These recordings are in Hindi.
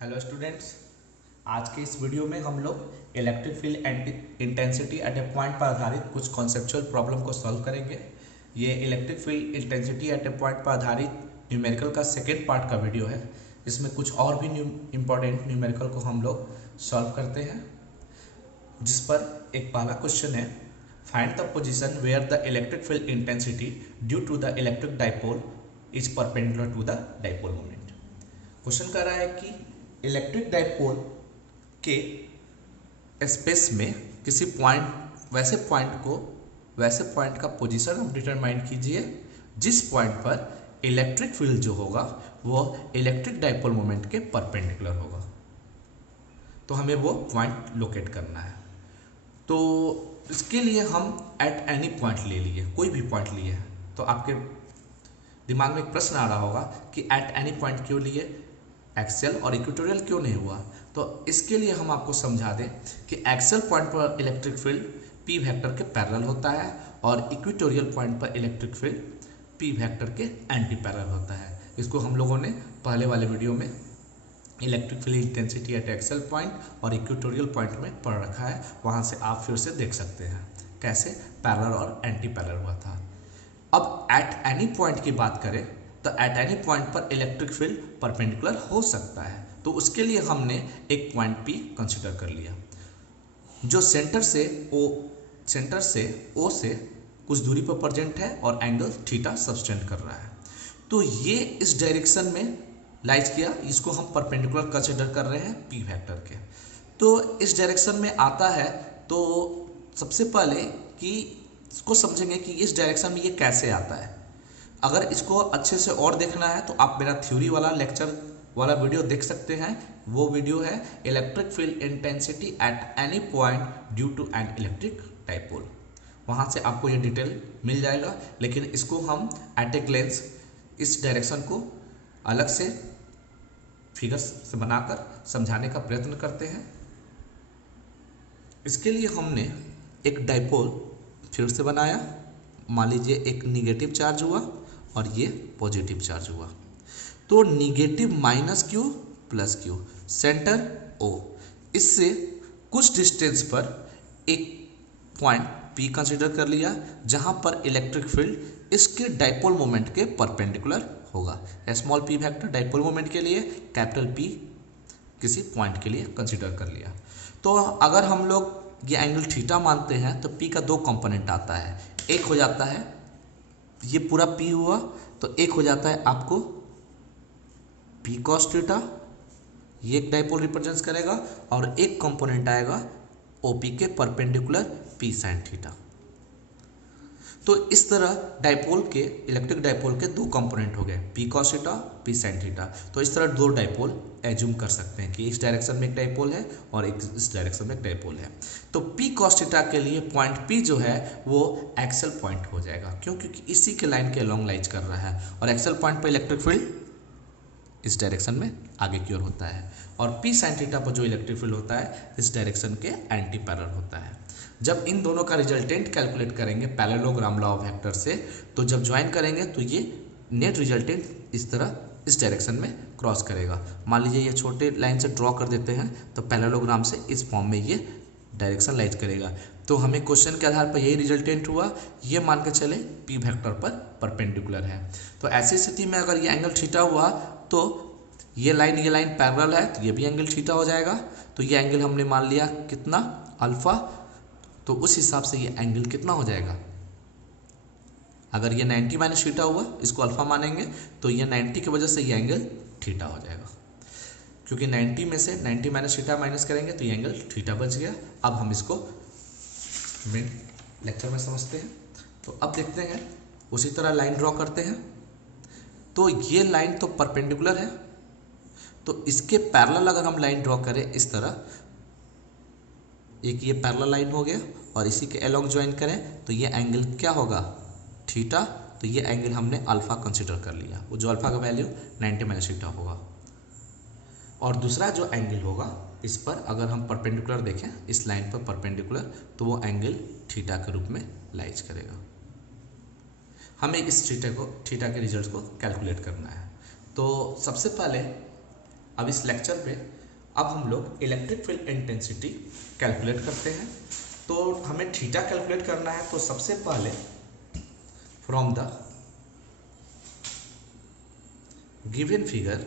Hello students. आज के इस वीडियो में हम लोग electric field and intensity at a point पर आधारित कुछ कॉन्सेप्चुअल प्रॉब्लम को सॉल्व करेंगे। ये electric field intensity at a point पर आधारित न्यूमेरिकल का सेकेंड पार्ट का वीडियो है। इसमें कुछ और भी इम्पॉर्टेंट न्यूमेरिकल को हम लोग सॉल्व करते हैं, जिस पर एक पहला क्वेश्चन है, find the position where the electric field intensity due to the electric dipole is perpendicular to the dipole moment. Question कह रहा है कि इलेक्ट्रिक डाइपोल के स्पेस में किसी पॉइंट वैसे पॉइंट का पोजीशन हम डिटरमाइन कीजिए जिस पॉइंट पर इलेक्ट्रिक फील्ड जो होगा वो इलेक्ट्रिक डाइपोल मोमेंट के परपेंडिकुलर होगा। तो हमें वो पॉइंट लोकेट करना है। तो इसके लिए हम एट एनी पॉइंट ले लिए, कोई भी पॉइंट लिए। तो आपके दिमाग में एक प्रश्न आ रहा होगा कि एट एनी पॉइंट क्यों लिए, एक्सियल और इक्वेटोरियल क्यों नहीं हुआ। तो इसके लिए हम आपको समझा दें कि एक्सियल पॉइंट पर इलेक्ट्रिक फील्ड पी वेक्टर के पैरेलल होता है और इक्वेटोरियल पॉइंट पर इलेक्ट्रिक फील्ड पी वेक्टर के एंटी पैरेलल होता है। इसको हम लोगों ने पहले वाले वीडियो में electric field intensity eight axial point और इक्वेटोरियल पॉइंट में पढ़ रखा है, वहाँ से आप फिर से देख सकते हैं कैसे पैरेलल और एंटी पैरेलल हुआ था। अब एट एनी पॉइंट की बात करें तो एट एनी पॉइंट पर इलेक्ट्रिक फील्ड परपेंडिकुलर हो सकता है। तो उसके लिए हमने एक पॉइंट पी कंसीडर कर लिया जो सेंटर से ओ से कुछ दूरी पर प्रेजेंट है और एंगल थीटा सब्सटेंड कर रहा है। तो ये इस डायरेक्शन में लाइज किया, इसको हम परपेंडिकुलर कंसीडर कर रहे हैं पी वेक्टर के। तो इस डायरेक्शन में आता है, तो सबसे पहले कि इसको समझेंगे कि इस डायरेक्शन में ये कैसे आता है। अगर इसको अच्छे से और देखना है तो आप मेरा थ्योरी वाला लेक्चर वाला वीडियो देख सकते हैं। वो वीडियो है electric field intensity at any point due to an electric dipole. वहाँ से आपको ये डिटेल मिल जाएगा, लेकिन इसको हम एट ए ग्लेंस इस डायरेक्शन को अलग से फिगर से बनाकर समझाने का प्रयत्न करते हैं। इसके लिए हमने एक डाइपोल फिर से बनाया। मान लीजिए एक निगेटिव चार्ज हुआ और ये पॉजिटिव चार्ज हुआ। तो negative minus Q plus Q, centre O, इससे कुछ डिस्टेंस पर एक पॉइंट पी कंसीडर कर लिया जहां पर इलेक्ट्रिक फील्ड इसके डाइपोल मोमेंट के परपेंडिकुलर होगा। Small P vector dipole moment के लिए, कैपिटल पी किसी पॉइंट के लिए कंसीडर कर लिया। तो अगर हम लोग ये एंगल थीटा मानते हैं तो पी का दो कंपोनेंट आता है। एक हो जाता है ये पूरा पी हुआ, तो एक हो जाता है आपको पी कॉस थीटा, ये एक डाइपोल रिप्रेजेंट करेगा, और एक कंपोनेंट आएगा ओपी के परपेंडिकुलर पी साइन थीटा। तो इस तरह डाइपोल के इलेक्ट्रिक डाइपोल के दो कंपोनेंट हो गए, P cos theta, P sine theta. तो इस तरह दो डाइपोल एज्यूम कर सकते हैं कि इस डायरेक्शन में एक डाइपोल है और एक इस डायरेक्शन में एक डाइपोल है। तो पी कॉस थीटा के लिए पॉइंट पी जो है वो एक्सल पॉइंट हो जाएगा, क्योंकि इसी के लाइन के अलॉन्ग लाइज कर रहा है, और एक्सल पॉइंट पर इलेक्ट्रिक फील्ड इस डायरेक्शन में आगे की ओर होता है, और पी साइन थीटा पर जो इलेक्ट्रिक फील्ड होता है इस डायरेक्शन के एंटी पैरेलल होता है। जब इन दोनों का रिजल्टेंट कैलकुलेट करेंगे पैरेललोग्राम लॉ ऑफ वेक्टर से, तो जब ज्वाइन करेंगे तो ये नेट रिजल्टेंट इस तरह इस डायरेक्शन में क्रॉस करेगा। मान लीजिए ये छोटे लाइन से ड्रॉ कर देते हैं तो पैरेललोग्राम से इस फॉर्म में ये डायरेक्शन लाइज करेगा। तो हमें क्वेश्चन के आधार पर यही रिजल्टेंट हुआ, ये मान के चले पी वेक्टर पर परपेंडिकुलर है। तो ऐसी स्थिति में अगर ये एंगल थीटा हुआ तो ये लाइन पैरेलल है, तो ये भी एंगल थीटा हो जाएगा। तो ये एंगल हमने मान लिया कितना, अल्फा। तो उस हिसाब से ये एंगल कितना हो जाएगा, अगर ये 90 माइनस थीटा हुआ, इसको अल्फा मानेंगे, तो ये 90 की वजह से ये एंगल थीटा हो जाएगा, क्योंकि 90 में से 90 माइनस थीटा माइनस करेंगे तो ये एंगल थीटा बच गया। अब हम इसको मेन लेक्चर में समझते हैं। तो अब देखते हैं, उसी तरह लाइन ड्रॉ करते हैं। तो ये लाइन तो परपेंडिकुलर है, तो इसके पैरेलल अगर हम लाइन ड्रॉ करें इस तरह, एक ये पैरेलल लाइन हो गया और इसी के अलोंग ज्वाइन करें तो ये एंगल क्या होगा, थीटा। तो ये एंगल हमने अल्फा कंसीडर कर लिया, वो जो अल्फा का वैल्यू 90 माइनस थीटा होगा। और दूसरा जो एंगल होगा इस पर अगर हम परपेंडिकुलर देखें, इस लाइन पर परपेंडिकुलर, तो वो एंगल थीटा के रूप में लाइज करेगा। हमें इस थीटा के रिजल्ट को कैलकुलेट करना है। तो सबसे पहले अब इस लेक्चर पे अब हम लोग इलेक्ट्रिक फील्ड इंटेंसिटी कैलकुलेट करते हैं। तो हमें थीटा कैलकुलेट करना है, तो सबसे पहले फ्रॉम द गिवन फिगर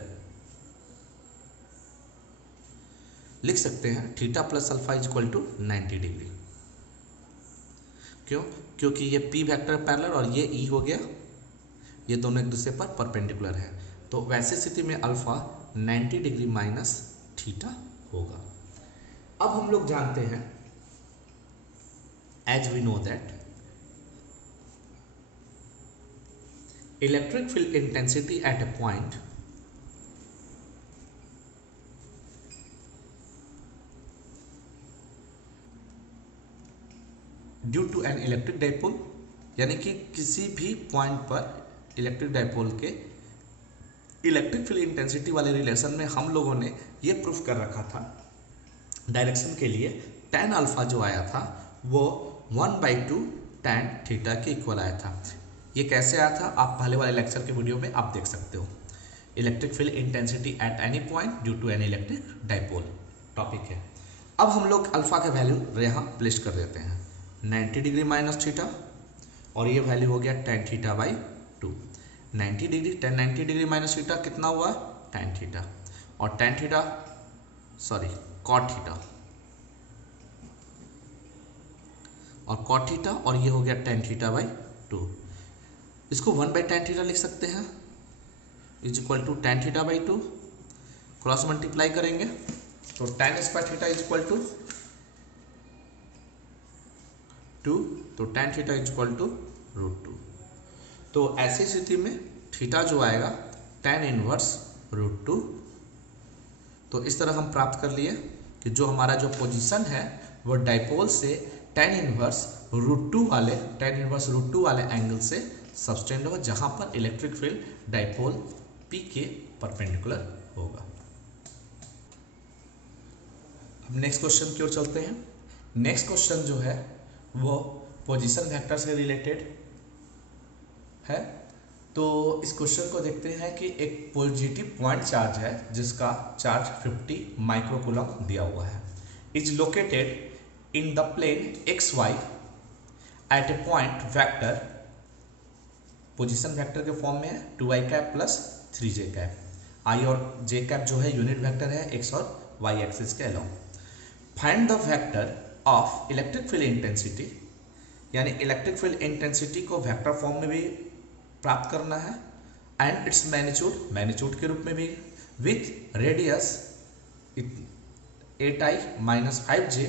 लिख सकते हैं theta plus alpha is equal to 90 degree. क्यों? क्योंकि ये पी वेक्टर पैरेलल और ये ई हो गया, ये दोनों एक दूसरे पर परपेंडिकुलर है। तो वैसे स्थिति में अल्फा 90 डिग्री माइनस थीटा होगा। अब हम लोग जानते हैं as we know that electric field intensity at a point due to an electric dipole, यानी कि किसी भी पॉइंट पर इलेक्ट्रिक डाइपोल के इलेक्ट्रिक फील्ड इंटेंसिटी वाले रिलेशन में हम लोगों ने ये प्रूफ कर रखा था डायरेक्शन के लिए tan अल्फा जो आया था वो 1/2 tan थीटा के इक्वल आया था। ये कैसे आया था आप पहले वाले लेक्चर के वीडियो में आप देख सकते हो। Electric field intensity at any point due to an electric dipole topic है। अब हम लोग अल्फा का वैल्यू यहाँ प्लेस कर देते हैं 90 डिग्री माइनस थीटा, और ये वैल्यू हो गया tan theta by 2। 90 degree tan 90 degree minus theta कितना हुआ tan थीटा, और tan थीटा cot थीटा, और cot थीटा, और ये हो गया tan थीटा बाई 2। इसको 1/tan थीटा लिख सकते हैं is equal to tan theta by 2। Cross multiply करेंगे तो tan square theta is equal to 2, तो tan theta is equal to √2। तो ऐसी स्थिति में थीटा जो आएगा tan इनवर्स √2। तो इस तरह हम प्राप्त कर लिए कि जो हमारा जो पोजीशन है वो डाइपोल से tan इनवर्स √2 वाले एंगल से सबटेंड होगा, जहां पर इलेक्ट्रिक फील्ड डाइपोल P के परपेंडिकुलर होगा। अब नेक्स्ट क्वेश्चन की ओर चलते हैं। नेक्स्ट क्वेश्चन जो है वो पोजीशन वेक्टर से रिलेटेड है। तो इस क्वेश्चन को देखते हैं कि एक पॉजिटिव पॉइंट चार्ज है जिसका चार्ज 50 माइक्रोकूलम दिया हुआ है, is located in the plane XY at a point vector, position vector के फॉर्म में है 2i cap plus 3j cap. i और j कैप जो है यूनिट वेक्टर है x और y एक्सिस के along. Find the vector of electric field intensity, यानी इलेक्ट्रिक फील्ड इंटेंसिटी को वेक्टर फॉर्म में भी प्राप्त करना है एंड इट्स मैग्नीट्यूड के रूप में भी, with radius 8i minus 5j,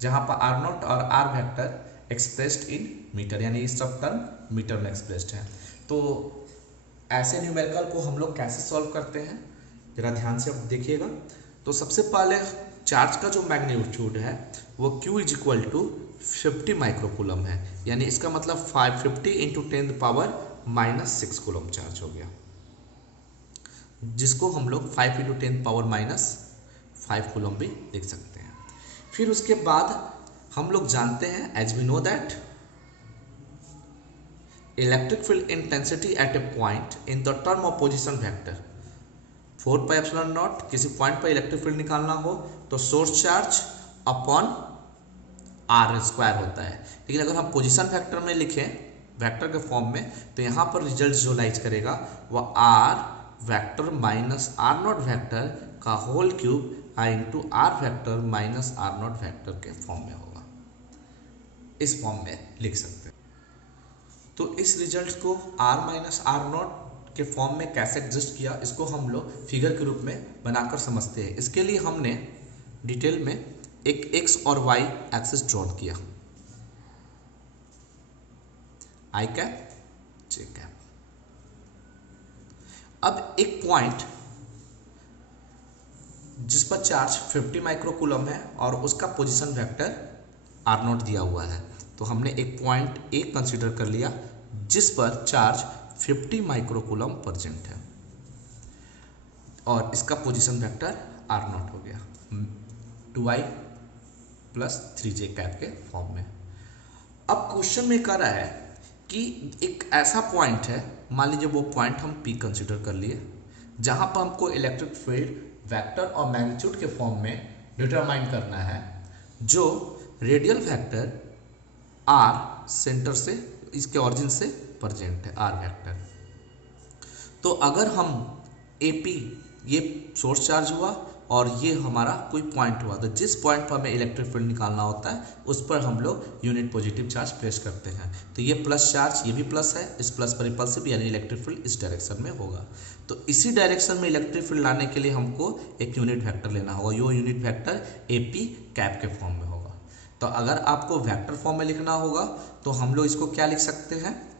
जहां पर r0 और r vector expressed in metre, यानी इस सब टर्म मीटर में एक्सप्रेस्ड है। तो ऐसे न्यूमेरिकल को हम लोग कैसे सॉल्व करते हैं जरा ध्यान से अब देखिएगा। तो सबसे पहले चार्ज का जो मैग्नीट्यूड है वो Q is equal to 50 microcoulomb है, यानी इसका मतलब 550 इंटू 10⁻⁻6 कूलम चार्ज हो गया, जिसको हम लोग 5 इंटू 10⁻⁵ कूलम भी लिख सकते हैं। फिर उसके बाद हम लोग जानते हैं as we know that electric field intensity at a point in the term of position vector 4πε0। किसी पॉइंट पर इलेक्ट्रिक फील्ड निकालना हो तो सोर्स चार्ज अपॉन r² होता है, लेकिन अगर हम पोजीशन वेक्टर में लिखें वेक्टर के फॉर्म में तो यहाँ पर रिजल्ट जो लाइज करेगा वह r vector minus r0 vector का whole cube i into r vector minus r0 vector के फॉर्म में होगा। इस फॉर्म में लिख सकते हैं। तो इस रिजल्ट को r माइनस r0 के फॉर्म में कैसे एग्जिस्ट किया, इसको हम लोग फिगर के रूप में बनाकर समझते हैं। इसके लिए हमने डिटेल में एक x और y एक्सिस ड्रॉ किया, i कैप j कैप। अब एक पॉइंट जिस पर चार्ज 50 माइक्रोकूलम है और उसका पोजीशन वेक्टर r0 दिया हुआ है, तो हमने एक पॉइंट A कंसीडर कर लिया जिस पर चार्ज 50 माइक्रोकूलम प्रेजेंट है और इसका पोजीशन वेक्टर r0 हो गया 2i प्लस 3j कैप के फॉर्म में। अब क्वेश्चन में कह रहा है कि एक ऐसा पॉइंट है, मान लीजिए वो पॉइंट हम P कंसीडर कर लिए जहाँ पर हमको इलेक्ट्रिक फील्ड वेक्टर और मैग्नीट्यूड के फॉर्म में डिटरमाइन करना है, जो रेडियल वेक्टर आर सेंटर से, इसके ऑरिजिन से प्रेजेंट है, आर वेक्टर। तो अगर हम एपी, ये सोर्स चार्ज हुआ और ये हमारा कोई पॉइंट हुआ, तो जिस पॉइंट पर हमें इलेक्ट्रिक फील्ड निकालना होता है उस पर हम लोग यूनिट पॉजिटिव चार्ज प्लेस करते हैं। तो ये प्लस चार्ज, ये भी प्लस है, इस प्लस पर रिपल्सिव यानी इलेक्ट्रिक फील्ड इस डायरेक्शन में होगा। तो इसी डायरेक्शन में इलेक्ट्रिक फील्ड लाने के लिए हमको एक यूनिट वेक्टर लेना होगा। यो यूनिट वेक्टर एपी कैप के फॉर्म में होगा। तो अगर आपको वेक्टर फॉर्म में लिखना होगा तो हम लोग इसको क्या लिख सकते हैं,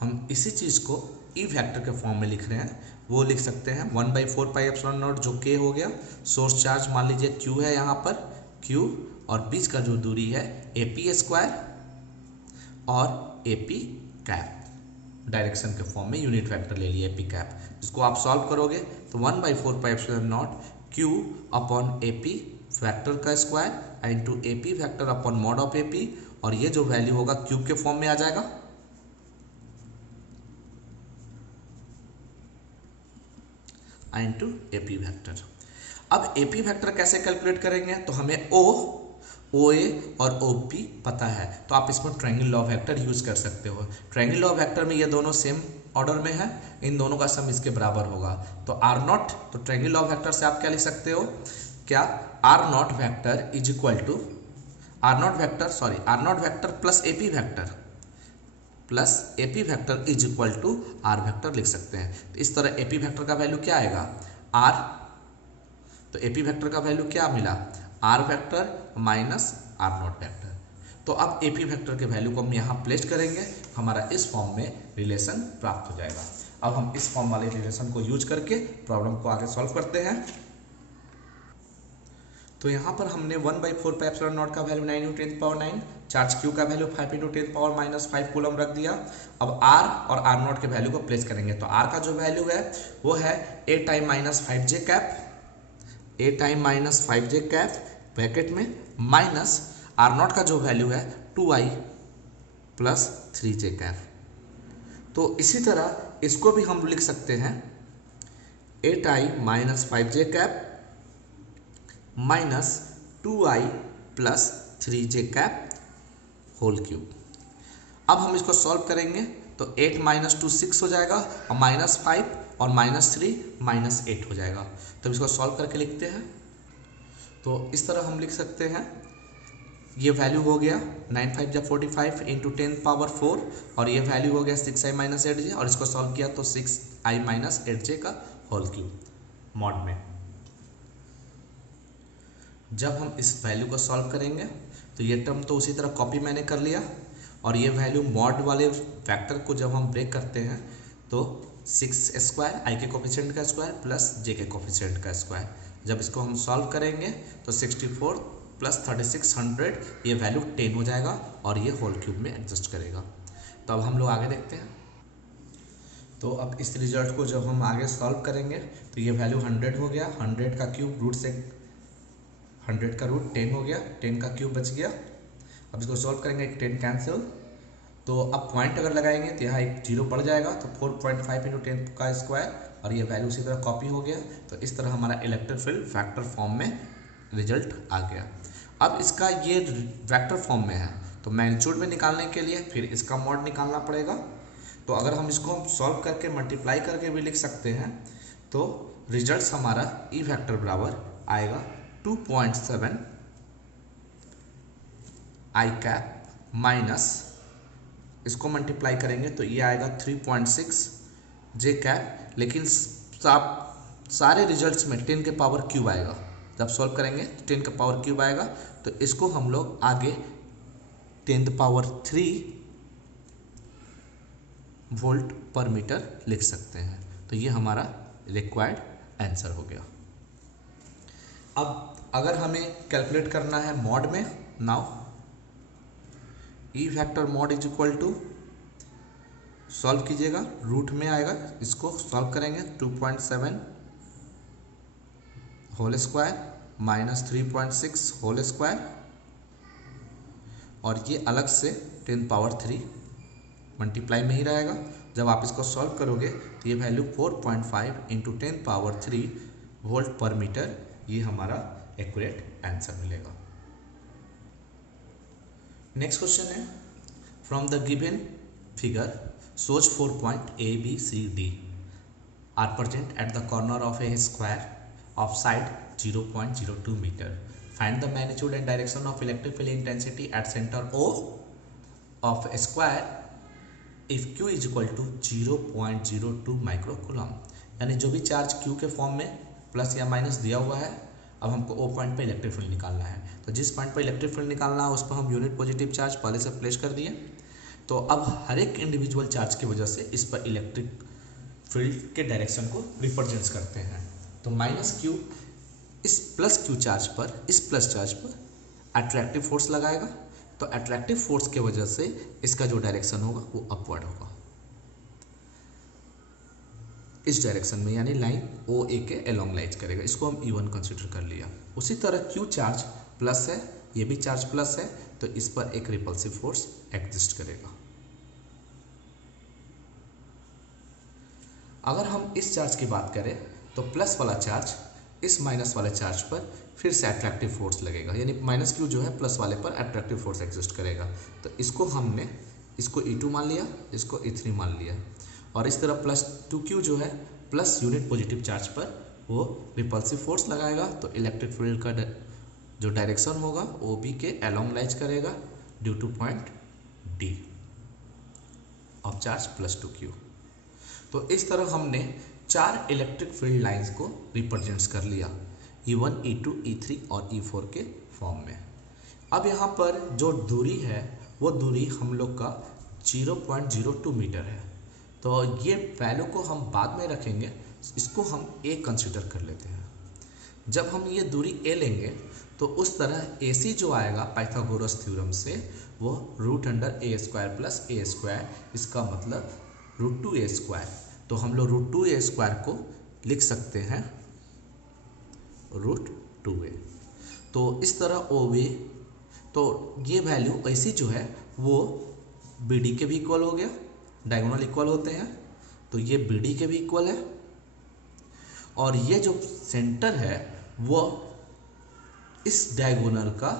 हम इसी चीज़ को ई वेक्टर के फॉर्म में लिख रहे हैं, वो लिख सकते हैं 1/4πε0 जो के हो गया। सोर्स चार्ज मान लीजिए क्यू है यहाँ पर, क्यू, और बीच का जो दूरी है एपी स्क्वायर और एपी कैप, डायरेक्शन के फॉर्म में यूनिट वेक्टर ले लिया एपी कैप। इसको आप सॉल्व करोगे तो 1/4πε0 क्यू अपॉन एपी वेक्टर का square into AP vector upon mod of AP, और ये जो वैल्यू होगा क्यूब के फॉर्म में आ जाएगा, इंटू एपी वेक्टर। अब एपी वेक्टर कैसे कैलकुलेट करेंगे, तो हमें ओ ए और ओ पी पता है, तो आप इसमें ट्रायंगल लॉ वेक्टर यूज कर सकते हो। ट्रायंगल लॉ वेक्टर में ये दोनों सेम ऑर्डर में है, इन दोनों का सम इसके बराबर होगा। तो आर नॉट, तो ट्रायंगल लॉ वेक्टर से आप क्या लिख सकते हो, क्या R not vector is equal to R not vector plus AP vector is equal to R vector लिख सकते हैं। तो इस तरह एपी वेक्टर का वैल्यू क्या आएगा, आर, तो एपी वेक्टर का वैल्यू क्या मिला, R vector minus R not vector. तो अब एपी वेक्टर के वैल्यू को हम यहाँ प्लेस करेंगे, हमारा इस फॉर्म में रिलेशन प्राप्त हो जाएगा। अब हम इस फॉर्म वाले रिलेशन को यूज करके प्रॉब्लम को आगे सॉल्व करते हैं। तो यहाँ पर हमने 1/4πε0 का वैल्यू 9 × 10⁻⁹, चार्ज क्यू का वैल्यू 5 × 10⁻⁻5 कूलम रख दिया। अब आर और आर नॉट के वैल्यू को प्लेस करेंगे, तो आर का जो वैल्यू है वो है a time minus 5j cap bracket में, माइनस आर नॉट का जो वैल्यू है 2i + 3j कैप। तो इसी तरह इसको भी हम लिख सकते हैं a time minus 5j cap minus 2i + 3j cap whole cube. अब हम इसको सॉल्व करेंगे तो 8 - 2 6 हो जाएगा, और -5 और -3 -8 हो जाएगा। तो इसको सॉल्व करके लिखते हैं, तो इस तरह हम लिख सकते हैं, ये वैल्यू हो गया 9 × 5 = 45 × 10⁻⁴, और ये वैल्यू हो गया 6i - 8j, और इसको सॉल्व किया तो 6i - 8j का होल क्यूब मॉड में। जब हम इस वैल्यू को सॉल्व करेंगे तो ये टर्म तो उसी तरह कॉपी मैंने कर लिया, और ये वैल्यू मॉड वाले फैक्टर को जब हम ब्रेक करते हैं तो 6² i के कोफिशिएंट का स्क्वायर प्लस j के कोफिशिएंट का स्क्वायर, जब इसको हम सॉल्व करेंगे तो 64 + 3600 ये वैल्यू 10 हो जाएगा, और ये होल क्यूब में एडजस्ट करेगा। तो अब हम लोग आगे देखते हैं। तो अब इस रिजल्ट को जब हम आगे सॉल्व करेंगे तो ये वैल्यू 100 हो गया, 100 का क्यूब रूट से 100 का रूट 10 हो गया, 10 का क्यूब बच गया। अब इसको सॉल्व करेंगे, 10 कैंसिल, तो अब पॉइंट अगर लगाएंगे तो यहाँ एक 0 बढ़ जाएगा, तो 4.5 × 10 का स्क्वायर, और ये वैल्यू उसी तरह कॉपी हो गया। तो इस तरह हमारा इलेक्ट्रिक फील्ड वेक्टर फॉर्म में रिजल्ट आ गया। अब इसका ये वेक्टर फॉर्म में है, तो मैग्नीट्यूड में निकालने के लिए फिर इसका मॉड निकालना पड़ेगा। तो अगर हम इसको सॉल्व करके मल्टीप्लाई करके भी लिख सकते हैं, तो रिजल्ट हमारा ई वेक्टर बराबर आएगा 2.7 i कैप माइनस, इसको मल्टीप्लाई करेंगे तो ये आएगा 3.6 j कैप, लेकिन सारे रिजल्ट्स में 10 के पावर क्यूब आएगा। जब सॉल्व करेंगे 10 का पावर क्यूब आएगा, तो इसको हम लोग आगे 10⁻³ वोल्ट पर मीटर लिख सकते हैं। तो ये हमारा रिक्वायर्ड आंसर हो गया। अब अगर हमें कैलकुलेट करना है मॉड में, now E vector mod is equal to, solve कीजिएगा, रूट में आएगा, इसको सॉल्व करेंगे 2.7 whole square minus 3.6 whole square, और ये अलग से 10⁻³ मल्टीप्लाई में ही रहेगा, जब आप इसको सॉल्व करोगे तो ये वैल्यू 4.5 इंटू 10⁻³ वोल्ट पर मीटर, ये हमारा एक्यूरेट आंसर मिलेगा। नेक्स्ट क्वेश्चन है, from the given figure shows 4 point A, B, C, D are present at the corner of a square of side 0.02 meter. Find the magnitude and direction of electric field intensity at center O of a square if Q is equal to 0.02 microcoulomb. यानी जो भी चार्ज Q के फॉर्म में प्लस या माइनस दिया हुआ है, अब हमको O पॉइंट पे इलेक्ट्रिक फील्ड निकालना है। तो जिस पॉइंट पर इलेक्ट्रिक फील्ड निकालना है उस पर हम यूनिट पॉजिटिव चार्ज पहले से प्लेस कर दिए। तो अब हर एक इंडिविजुअल चार्ज की वजह से इस पर इलेक्ट्रिक फील्ड के डायरेक्शन को रिप्रेजेंट करते हैं। तो -Q इस +Q चार्ज पर, इस प्लस चार्ज पर अट्रैक्टिव फोर्स लगाएगा। तो अट्रैक्टिव फोर्स के वजह से इसका जो डायरेक्शन होगा वो अपवर्ड होगा इस डायरेक्शन में, यानी लाइन OA के अलोंग लाइज करेगा। इसको हम E1 कंसिडर कर लिया। उसी तरह Q चार्ज प्लस है, ये भी चार्ज प्लस है, तो इस पर एक रिपल्सिव फोर्स एग्जिस्ट करेगा। अगर हम इस चार्ज की बात करें तो प्लस वाला चार्ज इस माइनस वाले चार्ज पर फिर से अट्रैक्टिव फोर्स लगेगा, यानी -Q जो है प्लस वाले पर अट्रैक्टिव फोर्स एग्जिस्ट करेगा। तो इसको हमने इसको E2 मान लिया, इसको E3 मान लिया। और इस तरह +2Q जो है प्लस यूनिट पॉजिटिव चार्ज पर वो रिपल्सिव फोर्स लगाएगा। तो इलेक्ट्रिक फील्ड का जो डायरेक्शन होगा OB के अलोंग लाइज करेगा due two point D of charge +2Q। तो इस तरह हमने 4 इलेक्ट्रिक फील्ड लाइंस को रिप्रेजेंट्स कर लिया E1, E2, E3 और E4 के फॉर्म में। अब यहाँ पर जो दूरी है वो दूरी हम लोग का 0.02 मीटर है। तो ये वैल्यू को हम बाद में रखेंगे, इसको हम A कंसिडर कर लेते हैं। जब हम ये दूरी A लेंगे तो उस तरह AC जो आएगा पाइथागोरस थ्योरम से वो √A² + A², इसका मतलब √2A²। तो हम लोग √2A² को लिख सकते हैं √2A। तो इस तरह OB, तो ये वैल्यू ऐसी जो है वो BD के भी इक्वल हो गया, डायगोनल इक्वल होते हैं, तो ये BD के भी इक्वल है। और ये जो सेंटर है वो इस डायगोनल का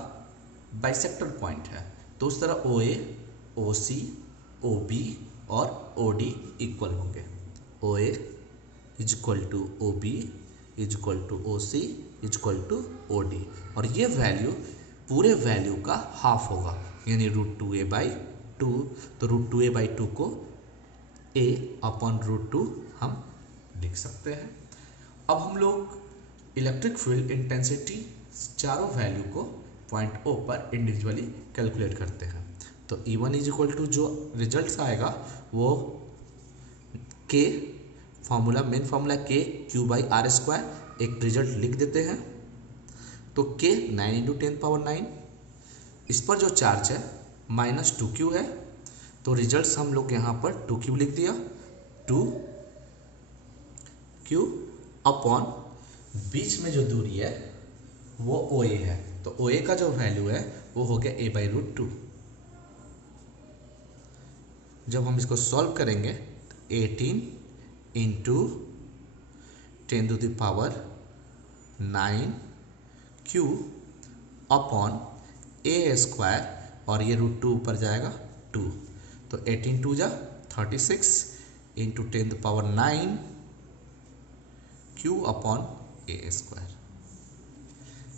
बाइसेक्टर पॉइंट है। तो उस तरह OA, OC, OB और OD इक्वल होंगे। OA = OB = OC = OD। और ये वैल्यू पूरे वैल्यू का हाफ होगा, यानी √2A/2। तो √2A/2 को A/√2 हम लिख सकते हैं। अब हम लोग इलेक्ट्रिक फील्ड इंटेंसिटी चारों वैल्यू को पॉइंट O पर इंडिविजुअली कैलकुलेट करते हैं। तो E1 = जो रिजल्ट आएगा वो K formula, main formula Q/R², एक रिजल्ट लिख देते हैं। तो K 9 × 10⁹। इस पर जो चार्ज है -2Q है, तो रिजल्ट्स हम लोग यहाँ पर 2Q लिख दिया। 2Q अपॉन बीच में जो दूरी है वो OA है, तो OA का जो वैल्यू है वो हो गया A/√2। जब हम इसको सॉल्व करेंगे 18 × 10⁹ अपॉन A² और ये √2 ऊपर जाएगा 2। तो 18 2 = 36 × 10⁹ Q अपॉन A²।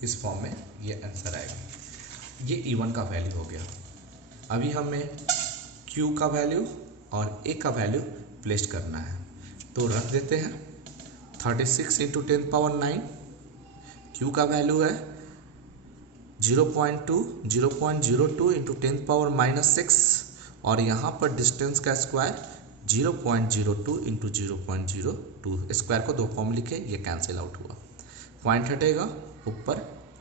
इस फॉर्म में ये आंसर आएगा। ये E1 का वैल्यू हो गया। अभी हमें Q का वैल्यू और A का वैल्यू प्लेस करना है, तो रख देते हैं। 36 × 10⁹ Q का वैल्यू है 0.2 × 10⁻⁻6 और यहाँ पर डिस्टेंस का स्क्वायर 0.02 × 0.02। स्क्वायर को 2 फॉर्म लिखे, ये कैंसिल आउट हुआ। पॉइंट हटेगा, ऊपर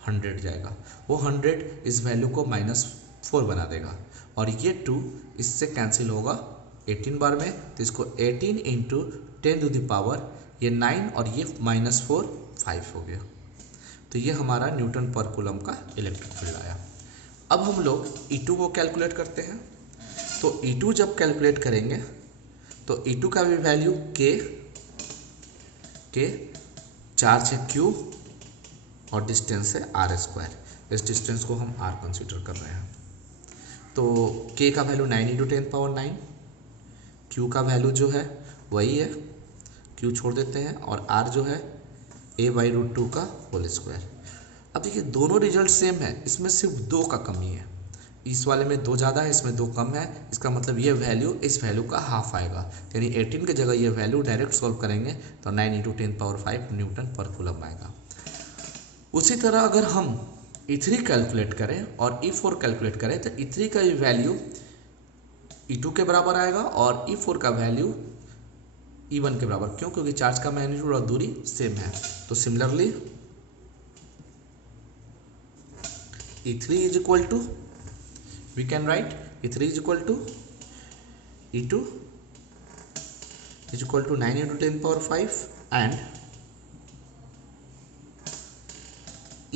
100 जाएगा, वो 100 इस वैल्यू को -4 बना देगा। और ये 2 इससे कैंसिल होगा 18 बार में, तो इसको 18 × 10⁻, ये 9 और ये -4 5 हो गया। तो ये हमारा न्यूटन पर कूलम का इलेक्ट्रिक फील्ड आया। अब हम लोग E2 को कैलकुलेट करते हैं। तो E2 जब कैलकुलेट करेंगे तो E2 का भी वैल्यू के चार्ज है Q और डिस्टेंस है r²। इस डिस्टेंस को हम r कंसीडर कर रहे हैं। तो k का वैल्यू 9 × 10⁹, Q का वैल्यू जो है वही है, Q छोड़ देते हैं, और r जो है a/√2 का होल स्क्वायर। अब देखिए दोनों रिजल्ट सेम है, इसमें सिर्फ 2 का कमी है। इस वाले में 2 ज़्यादा है, इसमें 2 कम है। इसका मतलब ये वैल्यू इस वैल्यू का हाफ आएगा, यानी 18 की जगह ये वैल्यू डायरेक्ट सॉल्व करेंगे तो 9 × 10⁵ न्यूटन पर कूलम आएगा। उसी तरह अगर हम E3 कैलकुलेट करें और E4 कैलकुलेट करें तो E3 का ये वैल्यू E2 के बराबर आएगा और E4 का वैल्यू E1 के बराबर। क्यों? क्योंकि चार्ज का मैग्नीट्यूड और दूरी सेम है। तो similarly E3 is equal to, we can write E3 is equal to E2 is equal to 9 × 10⁵ and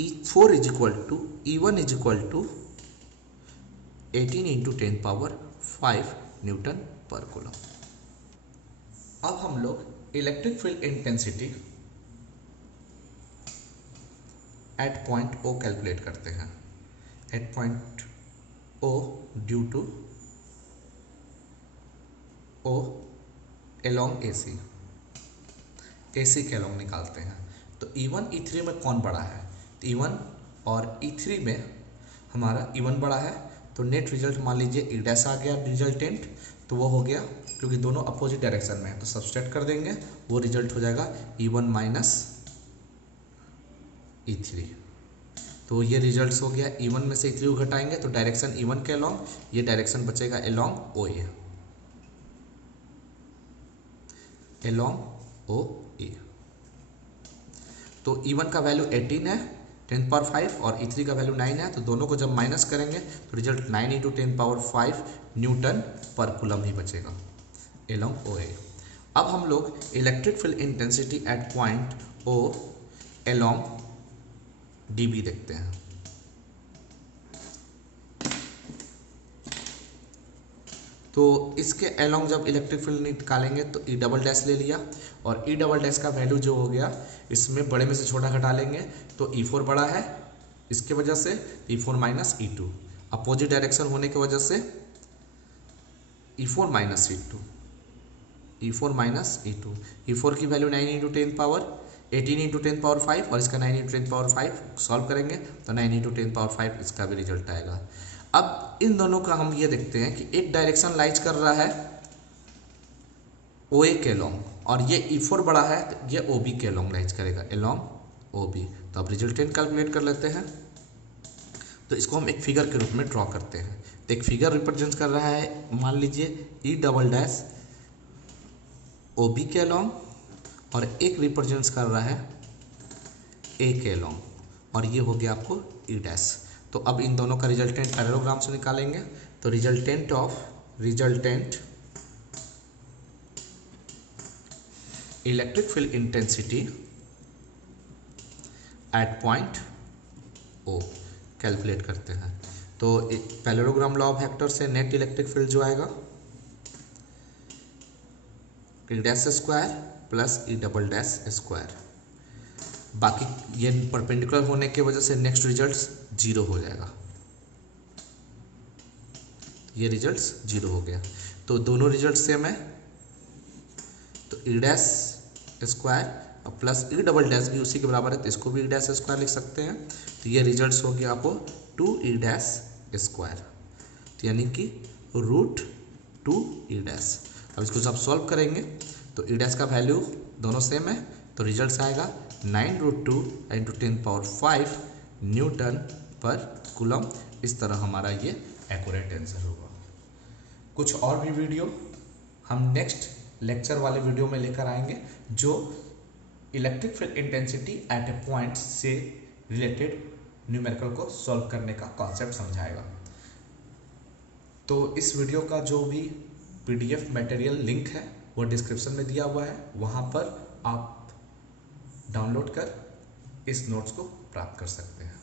E4 is equal to E1 is equal to 18 × 10⁵ newton पर कूलम। अब हम लोग electric field intensity at point O calculate करते हैं। At point O due to O along AC के एलोंग निकालते हैं। तो E1 E3 में कौन बड़ा है? तो E1 और E3 में हमारा E1 बड़ा है, तो नेट रिजल्ट मान लीजिए E' आ गया रिजल्टेंट, तो वो हो गया, क्योंकि दोनों अपोजिट डायरेक्शन में है तो सब्सट्रैक्ट कर देंगे, वो रिजल्ट हो जाएगा E1 - E3। तो ये रिजल्ट्स हो गया। E1 में से E3 को घटाएंगे तो डायरेक्शन E1 के अलोंग, ये डायरेक्शन बचेगा अलोंग OA, अलोंग OA। तो E1 का वैल्यू 18 है 10⁵ और E3 का वैल्यू 9 है, तो दोनों को जब माइनस करेंगे तो रिजल्ट 9 × 10⁵ न्यूटन पर कूलम ही बचेगा अलोंग OA। अब हम लोग electric field intensity at point O along DB देखते हैं। तो इसके अलोंग जब इलेक्ट्रिक फील्ड निकालेंगे तो E" ले लिया, और E" का वैल्यू जो हो गया, इसमें बड़े में से छोटा घटा लेंगे तो E4 बड़ा है, इसके वजह से E4 - E2, अपोजिट डायरेक्शन होने की वजह से E4 - E2, E4 - E2। E4 की वैल्यू 9 × 18 × 10⁵ और इसका 9 × 10⁵ सॉल्व करेंगे तो 9 × 10⁵ इसका भी रिजल्ट आएगा। अब इन दोनों का हम ये देखते हैं कि एक डायरेक्शन लाइज कर रहा है OA के अलोंग, और ये E4 बड़ा है तो ये OB के अलोंग लाइज करेगा अलोंग OB। तो अब रिजल्टेंट कैलकुलेट कर लेते हैं। तो इसको हम एक फिगर के रूप में ड्रॉ करते हैं। तो एक फिगर रिप्रेजेंट कर रहा है, मान लीजिए E" OB के अलोंग, और एक रिप्रेजेंट्स कर रहा है A के अलोंग, और ये हो गया आपको E'। तो अब इन दोनों का रिजल्टेंट पैरेललोग्राम से निकालेंगे। तो resultant electric field intensity at point O calculate करते हैं। तो पैरेललोग्राम लॉ ऑफ वेक्टर से नेट इलेक्ट्रिक फील्ड जो आएगा E' प्लस E"²। बाकी ये परपेंडिकुलर होने की वजह से नेक्स्ट रिजल्ट्स 0 हो जाएगा, ये रिजल्ट्स 0 हो गया। तो दोनों रिजल्ट सेम है, तो E'² और प्लस E" भी उसी के बराबर है, तो इसको भी E'² लिख सकते हैं। तो ये रिजल्ट्स हो गया आपको 2E'², तो यानी कि √2E'। अब इसको जब सॉल्व करेंगे तो E' का वैल्यू दोनों सेम है, तो रिजल्ट्स आएगा 9√2 × 10⁵ न्यूटन पर कूलम। इस तरह हमारा ये एक्यूरेट आंसर होगा। कुछ और भी वीडियो हम नेक्स्ट लेक्चर वाले वीडियो में लेकर आएंगे, जो electric field intensity at a point से रिलेटेड न्यूमेरिकल को सॉल्व करने का कॉन्सेप्ट समझाएगा। तो इस वीडियो का जो भी PDF मटेरियल लिंक है वो डिस्क्रिप्शन में दिया हुआ है, वहाँ पर आप डाउनलोड कर इस नोट्स को प्राप्त कर सकते हैं।